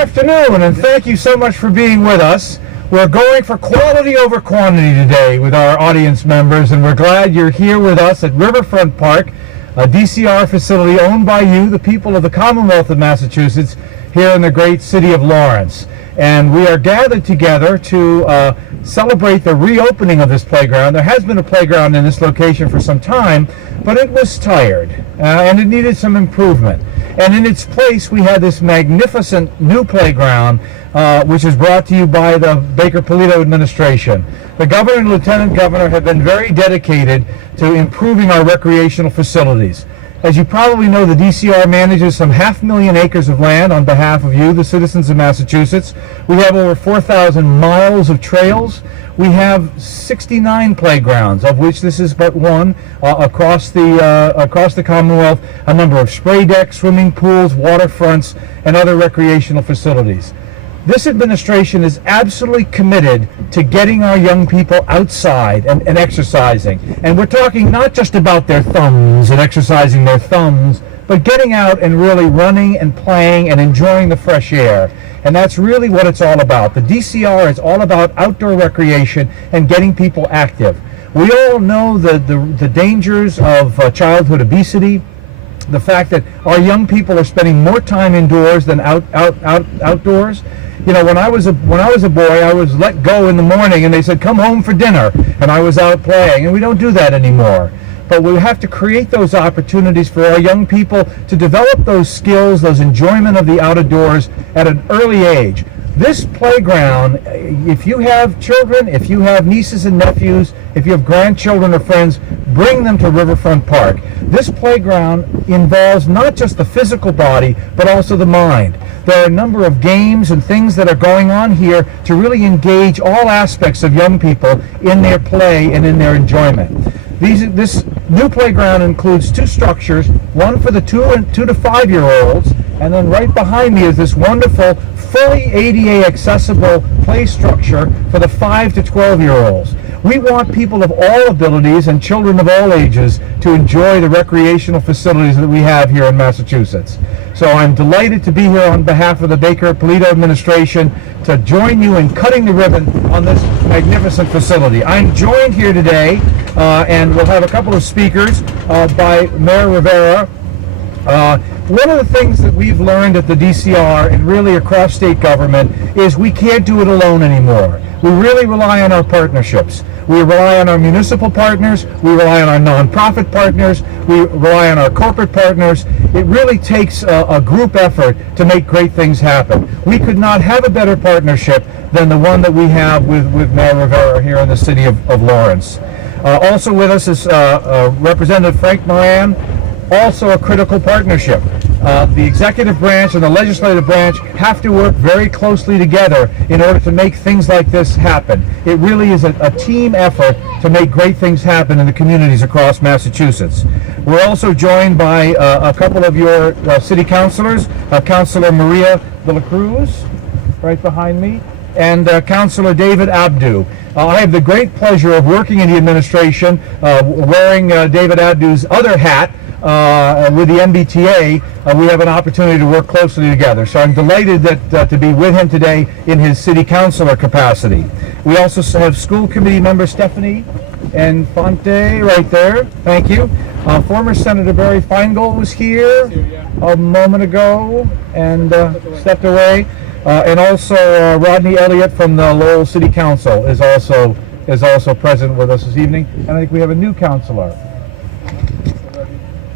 afternoon, and thank you so much for being with us. We're going for quality over quantity today with our audience members, and we're glad you're here with us at Riverfront Park, a DCR facility owned by you, the people of the Commonwealth of Massachusetts, here in the great city of Lawrence. And we are gathered together to celebrate the reopening of this playground. There has been a playground in this location for some time, but it was tired and it needed some improvement. And in its place, we had this magnificent new playground, which is brought to you by the Baker-Polito administration. The governor and lieutenant governor have been very dedicated to improving our recreational facilities. As you probably know, the DCR manages some 500,000 acres of land on behalf of you, the citizens of Massachusetts. We have over 4,000 miles of trails. We have 69 playgrounds, of which this is but one, across the Commonwealth, a number of spray decks, swimming pools, waterfronts, and other recreational facilities. This administration is absolutely committed to getting our young people outside and exercising. And we're talking not just about their thumbs and exercising their thumbs, but getting out and really running and playing and enjoying the fresh air. And that's really what it's all about. The DCR is all about outdoor recreation and getting people active. We all know the dangers of childhood obesity, the fact that our young people are spending more time indoors than outdoors. You know, when I was a boy, I was let go in the morning and they said, come home for dinner, and I was out playing, and we don't do that anymore. But we have to create those opportunities for our young people to develop those skills, those enjoyment of the outdoors at an early age. This playground, if you have children, if you have nieces and nephews, if you have grandchildren or friends, bring them to Riverfront Park. This playground involves not just the physical body, but also the mind. There are a number of games and things that are going on here to really engage all aspects of young people in their play and in their enjoyment. This new playground includes two structures, one for the 2 to 5 year olds, and then right behind me is this wonderful, fully ADA accessible play structure for the 5 to 12 year olds. We want people of all abilities and children of all ages to enjoy the recreational facilities that we have here in Massachusetts. So I'm delighted to be here on behalf of the Baker-Polito administration to join you in cutting the ribbon on this magnificent facility. I'm joined here today, and we'll have a couple of speakers by Mayor Rivera. One of the things that we've learned at the DCR and really across state government is we can't do it alone anymore. We really rely on our partnerships. We rely on our municipal partners, we rely on our nonprofit partners, we rely on our corporate partners. It really takes a group effort to make great things happen. We could not have a better partnership than the one that we have with Mayor Rivera here in the city of Lawrence. Also with us is Representative Frank Moran, also a critical partnership. The executive branch and the legislative branch have to work very closely together in order to make things like this happen. It really is a team effort to make great things happen in the communities across Massachusetts. We're also joined by a couple of your city councilors, Councilor Maria de la Cruz, right behind me, and Councilor David Abdu. I have the great pleasure of working in the administration, wearing David Abdu's other hat, with the MBTA. We have an opportunity to work closely together. So I'm delighted to be with him today in his city councilor capacity. We also have school committee member Stephanie Infante right there. Thank you. Former Senator Barry Feingold was here a moment ago and stepped away. And also Rodney Elliott from the Lowell City Council is also present with us this evening. And I think we have a new councilor.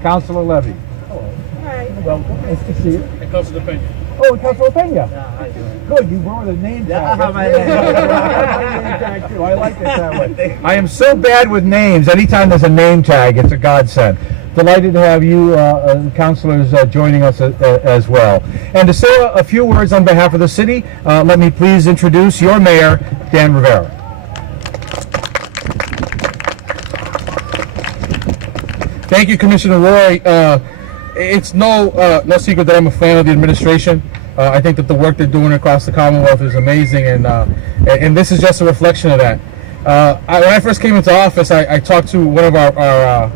Councilor Levy. Hello. Hi. Welcome. Nice to see you. And Councilor Pena. Oh, Councilor Pena. Yeah, hi. Good, you brought a name tag. Yeah, I have my name. Tag too. I like it that way. I am so bad with names. Anytime there's a name tag, it's a godsend. Delighted to have you, councilors, joining us as well. And to say a few words on behalf of the city, let me please introduce your mayor, Dan Rivera. Thank you, Commissioner Roy. It's no secret that I'm a fan of the administration. I think that the work they're doing across the Commonwealth is amazing, and this is just a reflection of that. When I first came into office, I talked to one of our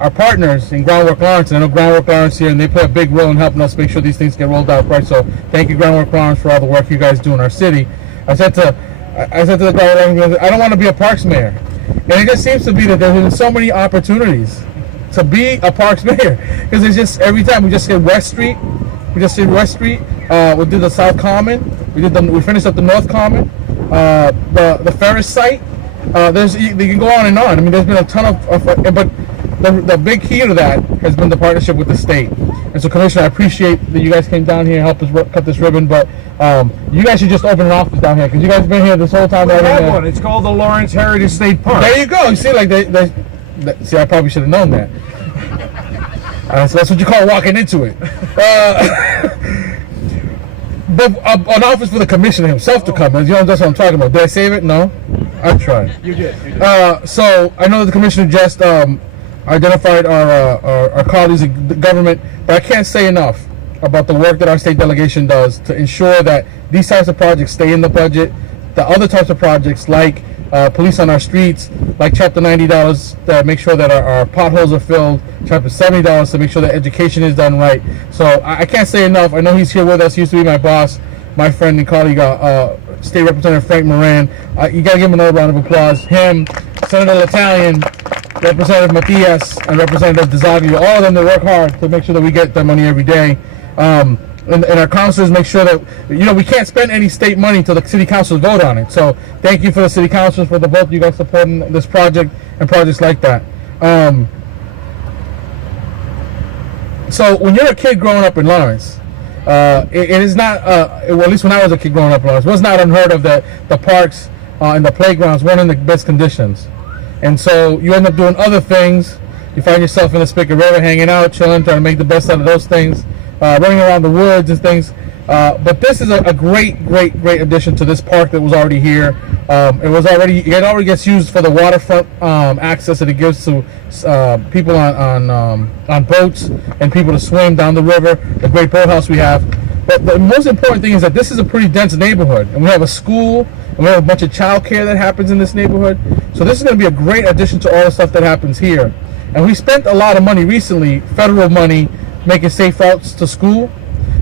our partners in Groundwork Lawrence, and I know Groundwork Lawrence here, and they play a big role in helping us make sure these things get rolled out right. So thank you, Groundwork Lawrence, for all the work you guys do in our city. I said to the guy, I don't want to be a parks mayor, and it just seems to be that there's been so many opportunities to be a parks mayor, because it's just every time we just hit West Street, we did the South Common, we finished up the North Common, the Ferris site. You can go on and on. I mean, there's been a ton but the big key to that has been the partnership with the state. And so, Commissioner, I appreciate that you guys came down here and helped us cut this ribbon, but you guys should just open an office down here, because you guys have been here this whole time. We have one. It's called the Lawrence Heritage State Park. There you go. You see, like see, I probably should have known that. So that's what you call walking into it. But an office for the commissioner himself to come. That's what I'm talking about. Did I save it? No? I tried. You did. So I know the commissioner just identified our colleagues in the government, but I can't say enough about the work that our state delegation does to ensure that these types of projects stay in the budget. The other types of projects, like police on our streets, like Chapter $90 to make sure that our potholes are filled, Chapter $70 to make sure that education is done right. So I can't say enough. I know he's here with us. He used to be my boss, my friend and colleague, State Representative Frank Moran. You got to give him another round of applause. Him, Senator L'Italian, Representative Matias, and Representative DeZaglio, all of them, they work hard to make sure that we get that money every day. And our councilors make sure that, we can't spend any state money until the city councils vote on it. So thank you for the city councilors for the vote, you guys supporting this project and projects like that. So when you're a kid growing up in Lawrence, it is not, well, at least when I was a kid growing up in Lawrence, it was not unheard of that the parks and the playgrounds weren't in the best conditions. And so you end up doing other things. You find yourself in the Spigot River hanging out, chilling, trying to make the best out of those things. Running around the woods and things, but this is a great addition to this park that was already here. It already gets used for the waterfront access that it gives to people on boats and people to swim down the river. The great boathouse we have. But the most important thing is that this is a pretty dense neighborhood, and we have a school, and we have a bunch of childcare that happens in this neighborhood. So this is going to be a great addition to all the stuff that happens here. And we spent a lot of money recently, federal money, making safe routes to school,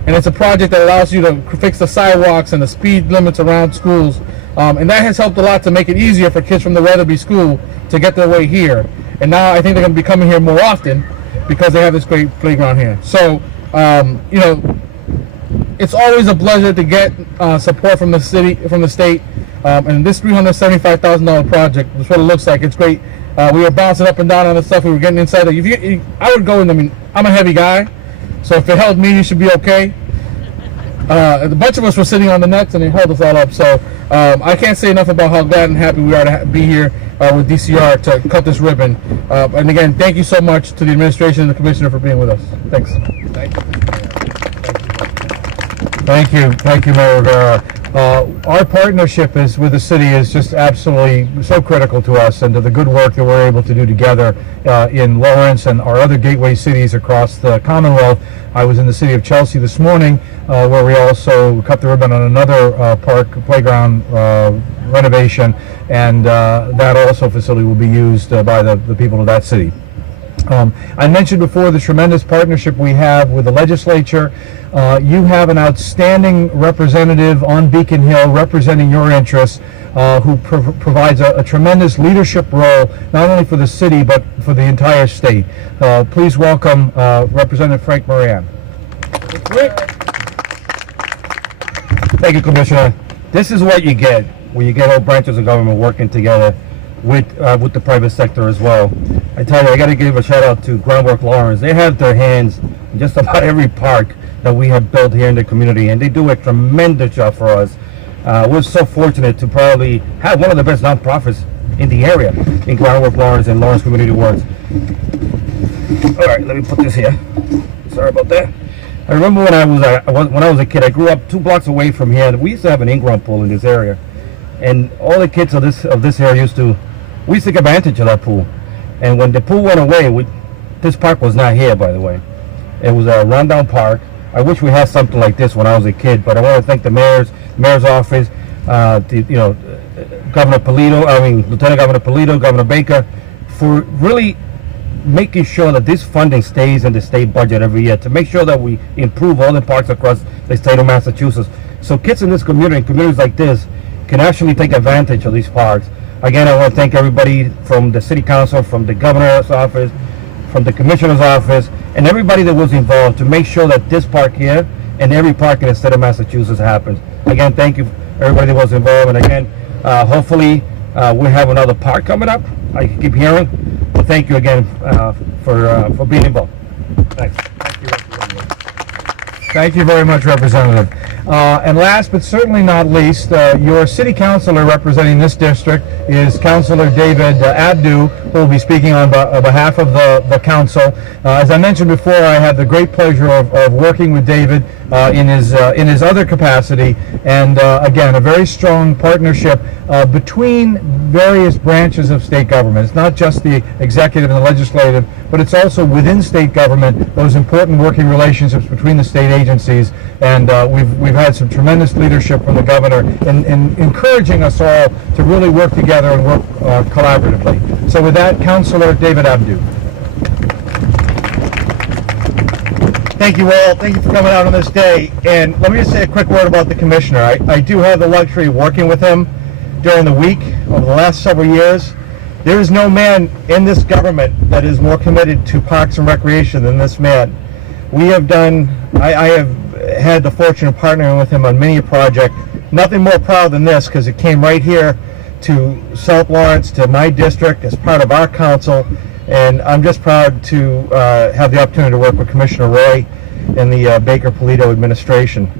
and it's a project that allows you to fix the sidewalks and the speed limits around schools, and that has helped a lot to make it easier for kids from the Weatherby School to get their way here. And now I think they're going to be coming here more often because they have this great playground here. So it's always a pleasure to get support from the city, from the state, and this $375,000 project is what it looks like. It's great. We were bouncing up and down on the stuff. We were getting inside. I would go in. I mean, I'm a heavy guy, so if it held me, you should be okay. A bunch of us were sitting on the nets, and it held us all up. So I can't say enough about how glad and happy we are to be here with DCR to cut this ribbon. And again, thank you so much to the administration and the commissioner for being with us. Thanks. Thank you, Mayor Rivera. Our partnership with the city is just absolutely so critical to us and to the good work that we're able to do together in Lawrence and our other gateway cities across the Commonwealth. I was in the city of Chelsea this morning where we also cut the ribbon on another playground renovation, and that also facility will be used by the people of that city. I mentioned before the tremendous partnership we have with the legislature. You have an outstanding representative on Beacon Hill representing your interests, who provides a tremendous leadership role, not only for the city, but for the entire state. Please welcome Representative Frank Moran. Thank you, Commissioner. This is what you get when you get all branches of government working together with the private sector as well. I tell you, I got to give a shout out to Groundwork Lawrence. They have their hands in just about every park that we have built here in the community, and they do a tremendous job for us. We're so fortunate to probably have one of the best nonprofits in the area in Groundwork Lawrence and Lawrence Community Works. All right, let me put this here. Sorry about that. I remember when I was a kid, I grew up 2 blocks away from here. We used to have an in-ground pool in this area, and all the kids of this area used to take advantage of that pool. And when the pool went away, this park was not here, by the way. It was a rundown park. I wish we had something like this when I was a kid, but I want to thank the mayor's office, Governor Polito, Lieutenant Governor Polito, Governor Baker, for really making sure that this funding stays in the state budget every year to make sure that we improve all the parks across the state of Massachusetts. So kids in this community, communities like this, can actually take advantage of these parks. Again, I want to thank everybody from the city council, from the governor's office, from the commissioner's office, and everybody that was involved to make sure that this park here and every park in the state of Massachusetts happens. Again, thank you everybody that was involved, and again, hopefully we'll have another park coming up. I keep hearing, but thank you again for being involved. Thanks. Thank you very much, Representative. And last but certainly not least, your city councilor representing this district is Councilor David Abdu, who will be speaking on behalf of the council. As I mentioned before, I had the great pleasure of working with David in his other capacity, and again, a very strong partnership between various branches of state government. It's not just the executive and the legislative, but it's also within state government, those important working relationships between the state agencies, and we've had some tremendous leadership from the governor in encouraging us all to really work together and work collaboratively. So with that, Councilor David Abdu. Thank you all. Thank you for coming out on this day. And let me just say a quick word about the commissioner. I do have the luxury of working with him during the week over the last several years. There is no man in this government that is more committed to parks and recreation than this man. I have had the fortune of partnering with him on many a project. Nothing more proud than this, because it came right here to South Lawrence, to my district, as part of our council. And I'm just proud to have the opportunity to work with Commissioner Roy and the Baker-Polito administration.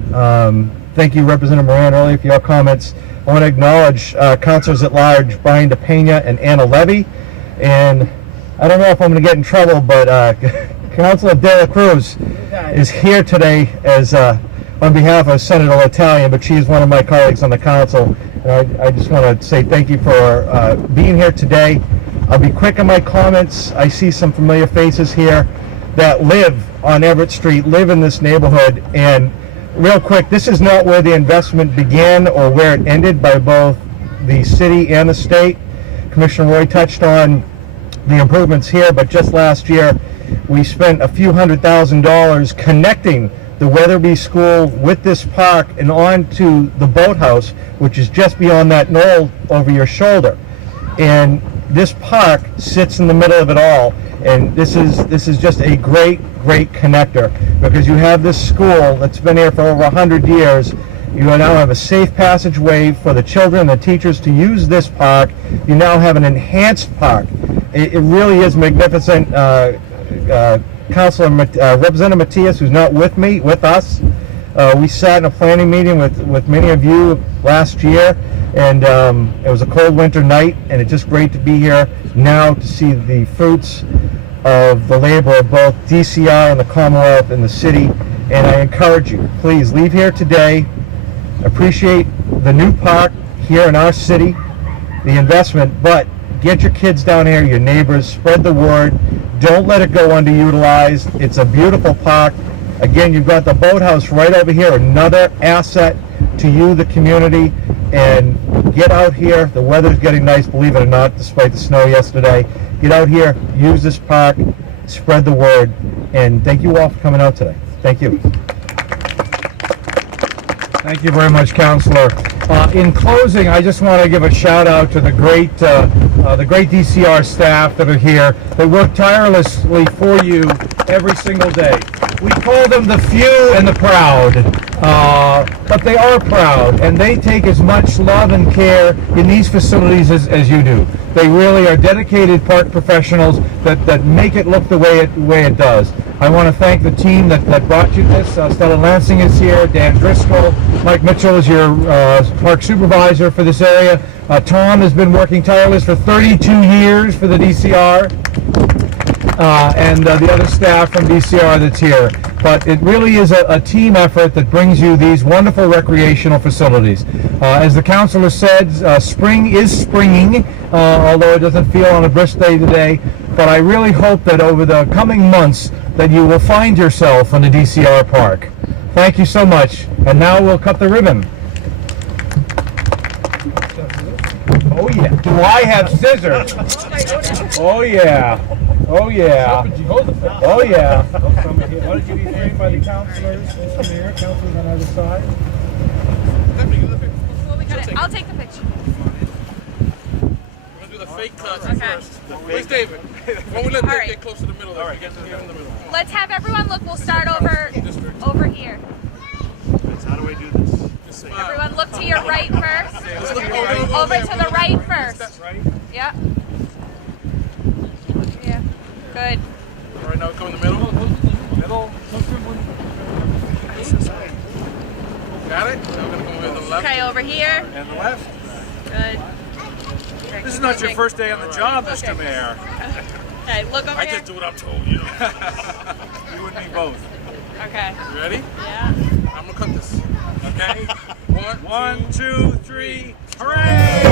Thank you, Representative Moran, earlier for your comments. I want to acknowledge councilors at large, Brian DePena and Anna Levy. And I don't know if I'm going to get in trouble, but Councilor De La Cruz is here today as on behalf of Senator Italian, but she is one of my colleagues on the council. And I just want to say thank you for being here today. I'll be quick in my comments. I see some familiar faces here that live on Everett Street, live in this neighborhood. And real quick, this is not where the investment began or where it ended by both the city and the state. Commissioner Roy touched on the improvements here, but just last year we spent a few $100,000 connecting the Weatherby School with this park and on to the boathouse, which is just beyond that knoll over your shoulder. And this park sits in the middle of it all, and this is just a great connector, because you have this school that's been here for over 100 years. You now have a safe passageway for the children and the teachers to use this park. You now have an enhanced park. It really is magnificent. Representative Matias, who's not with us, we sat in a planning meeting with many of you last year, and it was a cold winter night, and it's just great to be here now to see the fruits of the labor of both DCR and the Commonwealth and the city. And I encourage you, please leave here today, appreciate the new park here in our city, the investment, but get your kids down here, your neighbors, spread the word. Don't let it go underutilized. It's a beautiful park. Again, you've got the boathouse right over here, another asset to you, the community. And get out here. The weather's getting nice, believe it or not, despite the snow yesterday. Get out here, use this park, spread the word, and thank you all for coming out today. Thank you. Thank you very much, Councilor. In closing, I just want to give a shout out to the great DCR staff that are here. They work tirelessly for you every single day. We call them the few and the proud, but they are proud, and they take as much love and care in these facilities as you do. They really are dedicated park professionals that make it look the way it does. I want to thank the team that brought you this. Stella Lansing is here, Dan Driscoll, Mike Mitchell is your park supervisor for this area. Tom has been working tireless for 32 years for the DCR. And the other staff from DCR that's here. But it really is a team effort that brings you these wonderful recreational facilities. As the councilor said, spring is springing, although it doesn't feel on a brisk day today. But I really hope that over the coming months that you will find yourself in the DCR park. Thank you so much. And now we'll cut the ribbon. Oh yeah. Do I have scissors? Oh yeah. Oh yeah. Oh yeah. Why did you be framed by the councilors? Mr. Mayor, councilors on either side. I'll take the picture. We're gonna do the fake cuts Okay. first. Where's David? When we let All Dave right. get close to the middle, right. Get in the middle. Let's have everyone look. We'll start over here. How do I do this? Just smile. Everyone look to your right first. Just look over Over there. to the right first. That's right. Yeah. Yeah. Good. All right, now go in the middle. Middle. Got it? Now we're gonna go over to the left. Okay, over here. And the left. Good. Okay, This is keep not your moving. first day on the job, Mr. Mayor. Okay, look over I here. just do what I'm told, you know. You and me both. Okay. You ready? Yeah. I'm gonna cut this. Okay? 1, 1, 2, 3. Hooray!